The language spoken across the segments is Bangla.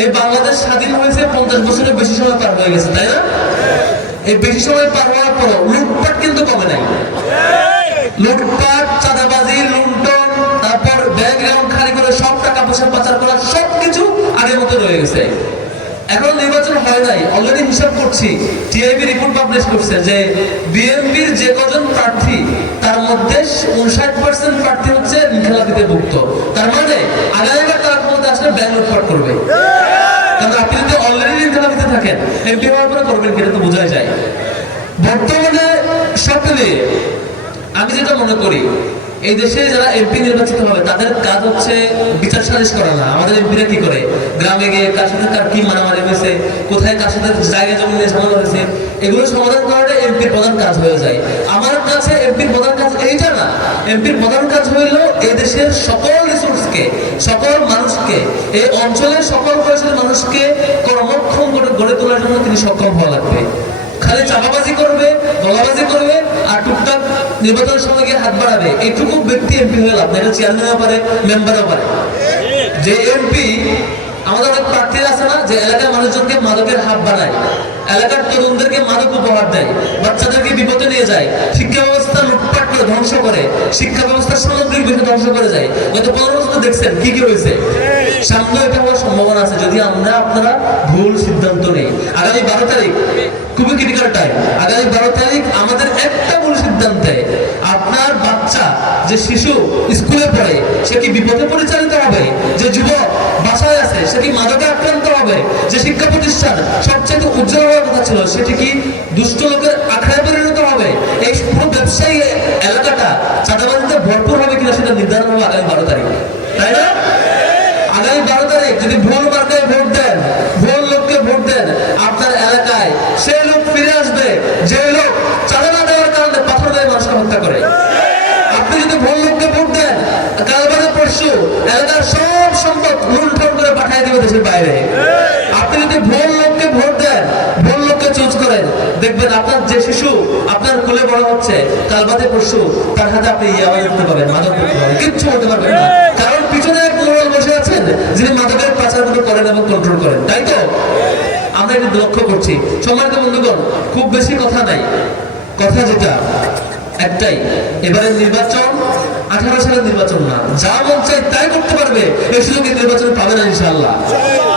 এই বাংলাদেশ স্বাধীন হয়েছে 50 বছরের বেশি সময় পার হয়ে গেছে, তাই না? এই বেশি সময় পার হওয়ার পর লুটপাট কিন্তু কমে নাই। লুটপাট, চাঁদাবাজি, লুণ্ঠন, তারপর ব্যাংক অ্যাকাউন্ট খালি করে সব টাকা পয়সা পাচার করা সবকিছু আগের মতো রয়ে গেছে। এখন নির্বাচন হয় নাই, অলরেডি হিসাব করছি, টিআইবি রিপোর্ট পাবলিশ করছে যে বিএনপির যে কজন প্রার্থী তার মধ্যে 59% প্রার্থী হচ্ছে খেলাপিতে ভুক্ত। তার মানে আগামীবার তারা ক্ষমতা আসলে ব্যাংক লুটপাট করবে। কারণ আপনি যদি অলরেডি খেলাপিতে থাকেন, এমপি হওয়ার পরে করবেন কিনা তো বোঝাই যায়। বর্তমানে সব মিলিয়ে আমি যেটা মনে করি, এই দেশে যারা এমপি নির্বাচিত হবে তাদের কাজ হচ্ছে বিচার সালিশ করা না। আমাদের এমপিরা কি করে, গ্রামে গিয়ে কার সাথে কার কি মারামারি হয়েছে, কোথায় কার সাথে জায়গা জমি নিয়ে ঝামেলা হয়েছে, এগুলো সমাধান করাটা এমপির প্রধান কাজ হয়ে যায়। আমার কাছে এমপির প্রধান কাজ এইটা না। এমপির প্রধান কাজ হইল এই দেশের সকল রিসোর্সকে, সকল মানুষকে, এই অঞ্চলের সকল বয়সের মানুষকে কর্মক্ষম গড়ে তোলার জন্য তিনি সক্ষম হওয়া লাগবে। খালি চাপাবাজি করবে, গলাবাজি করবে আর টুকটাক নির্বাচনের সময় গিয়ে হাত বাড়াবে, এইটুকু ব্যক্তি এমপি হয়ে লাভ না। এটা চেয়ারম্যানও পারে, মেম্বারও পারে। যে এমপি, আমাদের অনেক প্রার্থী আছে না যে এলাকার মানুষজনকে মাদকের হাত বানায়, এলাকার তরুণদেরকে মাদক উপহার দেয়, বাচ্চাদেরকে বিপদে নিয়ে যায়, শিক্ষা ব্যবস্থা লুটপাট করে ধ্বংস করে, শিক্ষা ব্যবস্থার সামগ্রিক বিষয় ধ্বংস করে যায়। গত 15 বছর দেখছেন কি কি হয়েছে। সামনে এটা হওয়ার সম্ভাবনা আছে যদি আমরা আপনারা ভুল সিদ্ধান্ত নেই। আগামী 12 তারিখ খুবই ক্রিটিক্যাল টাইম। আগামী 12 তারিখ আমাদের একটা ভুল সিদ্ধান্তে আপনার বাচ্চা, যে শিশু স্কুলে পড়ে সে কি বিপদে পরিচালিত হবে, যে যুবক বাসায় আছে সে কি মাদকে আক্রান্ত হবে, যে শিক্ষা প্রতিষ্ঠান সবচেয়ে উজ্জ্বল হওয়ার কথা ছিল সেটি কি দুষ্ট লোকের আখড়ায় পরিণত হবে, এই পুরো ব্যবসায়ী এলাকাটা চাঁদাবাজিতে ভরপুর হবে কিনা সেটা নির্ধারণ হবে আগামী 12 তারিখ, তাই না? আগামী 12 তারিখ যদি ভুল মার্কায় ভোট দেন, ভুল লোককে ভোট দেন, আপনার এলাকায় সেই লোক ফিরে আসবে যে লোক চাঁদা না দেওয়ার কারণে পাথর দিয়ে মানুষকে হত্যা করে। আপনি যদি ভুল লোককে ভোট দেন, কাল বাদে পরশু এলাকার সব সম্পদ লুণ্ঠন করে পাঠিয়ে দেবে দেশের বাইরে। আপনি যদি ভুল লোককে ভোট দেন, ভুল লোককে চুজ করেন, দেখবেন আপনার যে শিশু আপনার কোলে বড় হচ্ছে, কাল বাদে পরশু তার হাতে আপনি ইয়াবা করতে পারবেন, মাদক করতে পারবেন, কিচ্ছু করতে পারবেন না। কারণ পিছনে এক মোড়ল বসে আছেন যিনি মাদকের পাচারগুলো করেন এবং কন্ট্রোল করেন, তাই তো? আমরা এটা লক্ষ্য করছি। সম্মানিত বন্ধুগণ, খুব বেশি কথা নাই, কথা যেটা একটাই, এবারে নির্বাচন 18 সালের নির্বাচন না, যা মন চাই তাই করতে পারবে এই সুযোগ এই নির্বাচন পাবে না ইনশাআল্লাহ।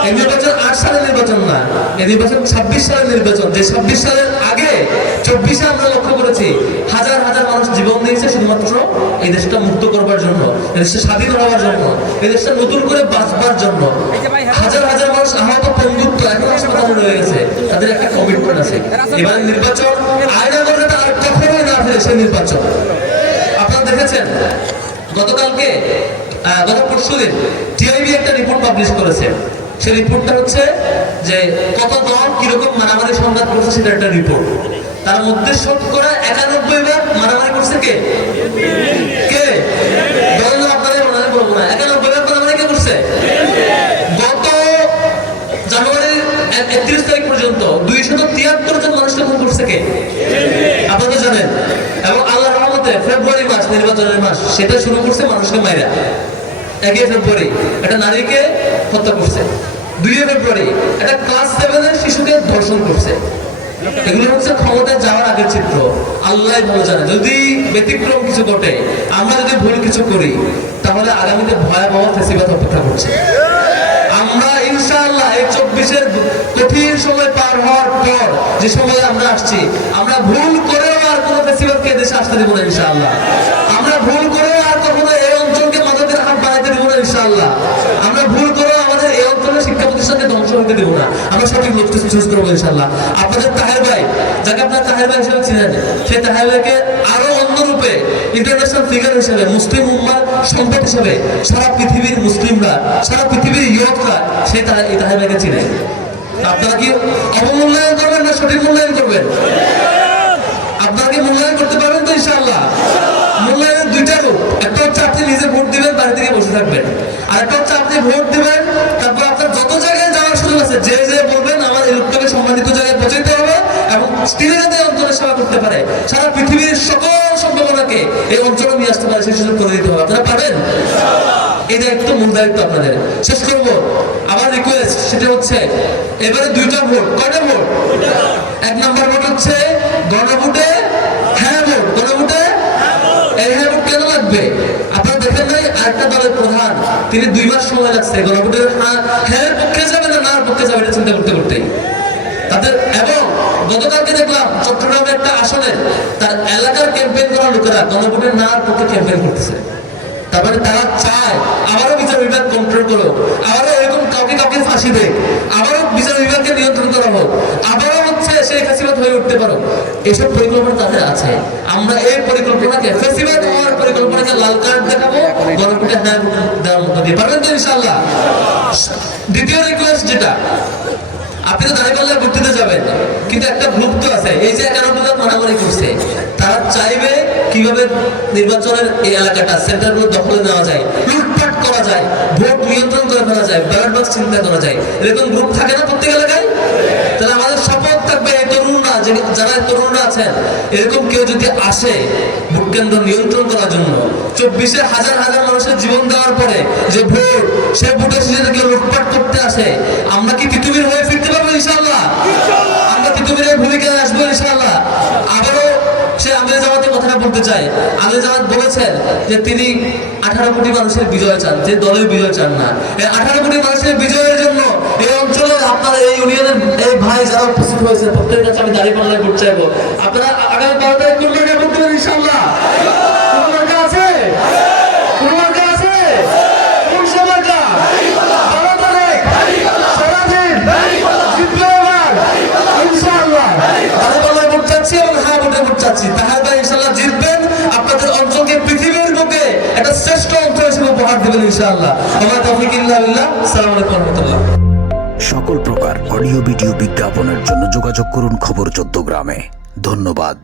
এই নির্বাচন 8 সালের নির্বাচন না, এই নির্বাচন 26 সালের নির্বাচন। যে 26 সালের আগে 24-এ আমরা লক্ষ্য করেছি হাজার হাজার মানুষ জীবন দিয়েছে শুধুমাত্র এই দেশটা মুক্ত করবার জন্য, এই দেশটা স্বাধীন হওয়ার জন্য, এই দেশটা নতুন করে বাঁচবার জন্য। হাজার হাজার মানুষ আহত, পঙ্গুত্ব, এখন হাসপাতালে রয়ে গেছে, তাদের একটা কমিটমেন্ট আছে। এবার নির্বাচন আয়না করে আর কখনোই না ফেলে সেই নির্বাচন। আপনারা দেখেছেন গতকালকে, গত পরশুদিন টিআইবি একটা রিপোর্ট পাবলিশ করেছে। সেই রিপোর্টটা হচ্ছে যে কত দল কিরকম মারামারি সংঘাত করছে সেটা একটা রিপোর্ট। তার মধ্যে শতকরা 91 বার মারামারি করছে কে কে দল, আপনাদের মনে বলবো না, 91 বার মারামারি কে করছে। গত জানুয়ারির 31 তারিখ পর্যন্ত 273 জন মানুষকে খুন করছে কে, আপনারা জানেন। এবং আল্লাহর রহমতে ফেব্রুয়ারি মাস নির্বাচনের মাস, সেটা শুরু করছে মানুষকে মাইরা। 1 ফেব্রুয়ারি একটা নারীকে হত্যা করছে, 2 ফেব্রুয়ারি একটা ক্লাস 7 এর শিশুকে ধর্ষণ করছে। এগুলো হচ্ছে ক্ষমতায় যাওয়ার আগের চিত্র। আল্লাহ ভালো জানে, যদি ব্যতিক্রম কিছু ঘটে, আমরা যদি ভুল কিছু করি, তাহলে আগামীতে ভয়াবহ ফেসিবাদ অপেক্ষা করছে। আমরা ইনশাআল্লাহ এই 24-এর কঠিন সময় পার হওয়ার পর যে সময় আমরা আসছি, আমরা ভুল করেও আর কোনো ফেসিবাদকে দেশে আসতে দেব না ইনশাআল্লাহ। আমরা ভুল করেও আর কখনো এই অঞ্চলকে মাদকের হাত বানাইতে দেব না ইনশাআল্লাহ। আমরা ভুল করেও আমাদের এই অঞ্চলের শিক্ষা প্রতিষ্ঠানকে ধ্বংস হতে দেব না। আমরা সঠিক লোককে চুজ করবো ইনশাআল্লাহ। আপনাদের তাহের ভাই, যাকে আপনার তাহের ভাই হিসেবে চিনেন, সেই তাহের ভাইকে আরো অন্য রূপে ইন্টারন্যাশনাল ফিগার হিসেবে, মুসলিম উম্মার সম্পদ হিসেবে সারা পৃথিবীর মুসলিমরা, সারা পৃথিবীর ইয়ুথরা এই তাহের ভাইকে চিনে। আপনারা কি অবমূল্যায়ন করবেন না সঠিক মূল্যায়ন করবেন? আপনারা কি মূল্যায়ন করতে পারবেন তো ইনশাআল্লাহ? মূল্যায়নের 2টা রূপ, একটা হচ্ছে আপনি নিজে ভোট দিবেন, বাড়ি থেকে বসে থাকবেন, আর একটা হচ্ছে আপনি ভোট দিবেন, তারপর আপনার যত জায়গায় যাওয়ার সুযোগ আছে যে যে বলবেন আমার এই লোকটাকে সম্মানিত জায়গায় পৌঁছাইতে হবে এবং স্টিলে যাতে অঞ্চলের সেবা করতে পারে, সারা পৃথিবীর সকল সম্ভাবনাকে এই অঞ্চলে নিয়ে আসতে পারে সেই সুযোগ করে দিতে হবে। আপনারা পারবেন? এই দায়িত্ব, মূল দায়িত্ব আপনাদের। শেষ করব আমার রিকোয়েস্ট, সেটা হচ্ছে এবারে 2টা ভোট। কয়টা ভোট? 1 নম্বর ভোট হচ্ছে গণভোটে হ্যাঁ ভোট। গণভোটে এই হ্যাঁ ভোট কেন লাগবে? আপনারা দেখেন নাই আরেকটা দলের প্রধান, তিনি 2 মাস সময় লাগছে গণভোটের হ্যাঁ পক্ষে যাবে না না পক্ষে যাবে এটা চিন্তা করতে করতেই তাদের। এবং গতকালকে দেখলাম চট্টগ্রামে একটা আসনে তার এলাকার ক্যাম্পেইন করা লোকেরা গণভোটের না পক্ষে ক্যাম্পেইন করতেছে। তার মানে তারা চায় আবারও বিচার বিভাগ কন্ট্রোল করো, আবারও এরকম কাউকে কাউকে ফাঁসি দেয়, আবারও বিচার বিভাগকে নিয়ন্ত্রণ করা হোক, আবারও হচ্ছে সে ফ্যাসিবাদ হয়ে উঠতে পারো। এসব পরিকল্পনা তাদের আছে। আমরা এই পরিকল্পনাকে, ফ্যাসিবাদ হওয়ার পরিকল্পনাকে লাল কার্ড দেখাবো গণভোটে হ্যাঁ দেওয়ার মধ্যে দিয়ে। পারবেন তো ইনশাআল্লাহ? দ্বিতীয় রিকোয়েস্ট যেটা, আপনি তো দাঁড়িয়ে ঘুরতে যাবেন, কিন্তু একটা গ্রুপ তো আছে এই যে 11 জন মারামারি করছে, তারা চাইবে কিভাবে নির্বাচনের এই এলাকাটা সেন্টারগুলো দখলে নেওয়া যায়, লুটপাট করা যায়, ভোট নিয়ন্ত্রণ করে ফেলা যায়, ব্যালট বক্স চিন্তা করা যায়। এরকম গ্রুপ থাকে না প্রত্যেক এলাকায়? তাহলে আমাদের শপথ থাকবে এই তরুণরা, যারা তরুণরা আছেন, এরকম কেউ যদি আসে ভোট কেন্দ্র নিয়ন্ত্রণ করার জন্য, 24-এ হাজার হাজার মানুষের জীবন দেওয়ার পরে যে ভোট, সে ভোটের শেষে কেউ লুটপাট করতে আসে, আমরা কি তিতুমির হয়ে ফিরতে পারবো ইনশাআল্লাহ? আমরা তিতুমিরের ভূমিকায় আসবো ইনশাআল্লাহ। আবারও সে আমির জামাতের কথাটা বলতে চাই। আমির জামাত বলেছেন যে তিনি 18 কোটি মানুষের বিজয় চান, যে দলের বিজয় চান না। এই 18 কোটি মানুষের বিজয়ের জন্য এই অঞ্চলে আপনারা, এই ইউনিয়নের এই ভাই যারা উপস্থিত হয়েছে, প্রত্যেকের কাছে আমি দাঁড়িয়ে পাল্লায় ভোট চাইবো। আপনারা আগামী 12 তারিখ কোন জায়গায় ভোট দেবেন ইনশাআল্লাহ? কোন মার্কা আছে? কোন মার্কা আছে? কোন সময়টা? 12 তারিখ সারাদিন জিতবে এবার ইনশাআল্লাহ। দাঁড়িয়ে পাল্লায় ভোট চাচ্ছি এবং হ্যাঁ ভোটে ভোট চাচ্ছি। তাহলে ইনশাআল্লাহ জিতবেন, আপনাদের অঞ্চলকে পৃথিবীর বুকে একটা শ্রেষ্ঠ অঞ্চল হিসেবে উপহার দেবেন ইনশাআল্লাহ। ওয়া তাওফীক ইল্লা বিল্লাহ। আসসালামু আলাইকুম ওয়া রাহমাতুল্লাহ। সকল প্রকার অডিও ভিডিও বিজ্ঞাপনের জন্য যোগাযোগ করুন খবর 14 গ্রামে। ধন্যবাদ।